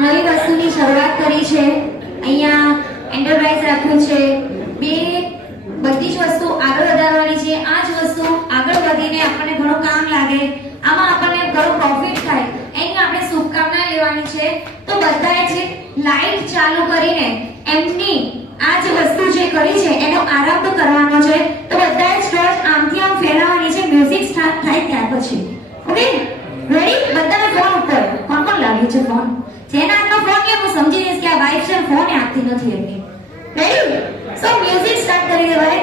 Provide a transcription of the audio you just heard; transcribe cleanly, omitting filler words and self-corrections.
નવી વસ્તુની શરૂઆત કરી છે. અહીંયા એન્ટરપ્રાઇઝ રાખ્યું છે. બધી જ વસ્તુ આગળ વધારવાની છે. આ જ વસ્તુ આગળ વધીને આપણને ઘણું કામ લાગે, આમાં આપણને ઘણો પ્રોફિટ થાય એની આપણે શુભકામના લેવાની છે. તો બધાએ છે લાઈટ ચાલુ કરીને એમની આ જે વસ્તુ જે કરી છે એનો આરંભ કરવાનો છે. તો બધાએ સ્ટોર્ચ આમથી આમ ફેરવવાની છે મ્યુઝિક સ્ટાર્ટ થાય ત્યાર પછી. Okay, ready? બધાને ફોન ઉપર કોણ કોણ લાગ્યું છે ફોન? જેના હાથનો ફોન કે હું સમજી જઈશ કે આ વાઇફ છે ફોન આપતી નથી એમની. રેડી? સો મ્યુઝિક સ્ટાર્ટ કરી દેવાય.